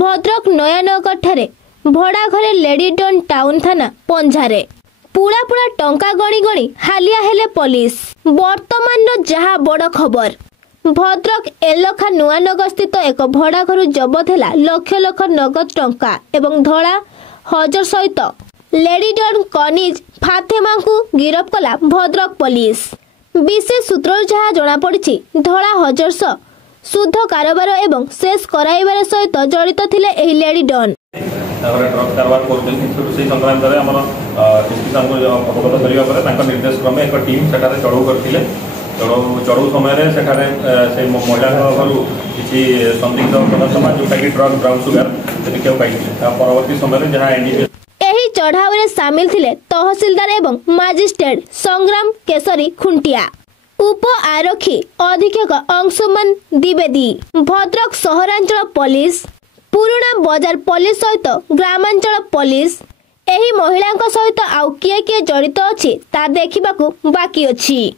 भद्रक नयानगर ठारे भड़ा घरे लेडी डन टाउन थाना पंझारे पुड़ा पुड़ा टंका गणी गणी हालिया हेले पुलिस। वर्तमान जहा बड़ खबर भद्रक एलखा नुआनगर स्थित एक भड़ा घर जबत है लक्ष लक्ष नगद टंका एवं धड़ा हजर सहित लेडी डन कनिज फातेमा को गिरफ कला भद्रक पुलिस। विशेष सूत्र जहाँ जना पड़ी धड़ा हजर सह शुद्ध कारोबार एवं शेष कराइबार सहित जड़ित थिले एही लेडी डन ड्रग्स कारबार करते संक्रांत अवगत करने निर्देश क्रमे एक टीम सेठारे चढ़ऊ करते चढ़ऊ समय से महिला घर किसी संदिग्ध पदार्थ जोटा कि ड्रग्स ब्राउन सुगर देखा पाई परवर्ती समय जहाँ एही चढ़ाऊ रे शामिल थिले तहसीलदार एवं मजिस्ट्रेट संग्राम केसरी खुंटिया, उप आरक्षी अधीक्षक अंशुमान द्विवेदी, भद्रक सहरांचल पुलिस, पुराना बजार पुलिस सहित ग्रामांचल पुलिस एही महिला सहित आउ किए किए जड़ित अछि ता देखिबाकू बाकी अछि।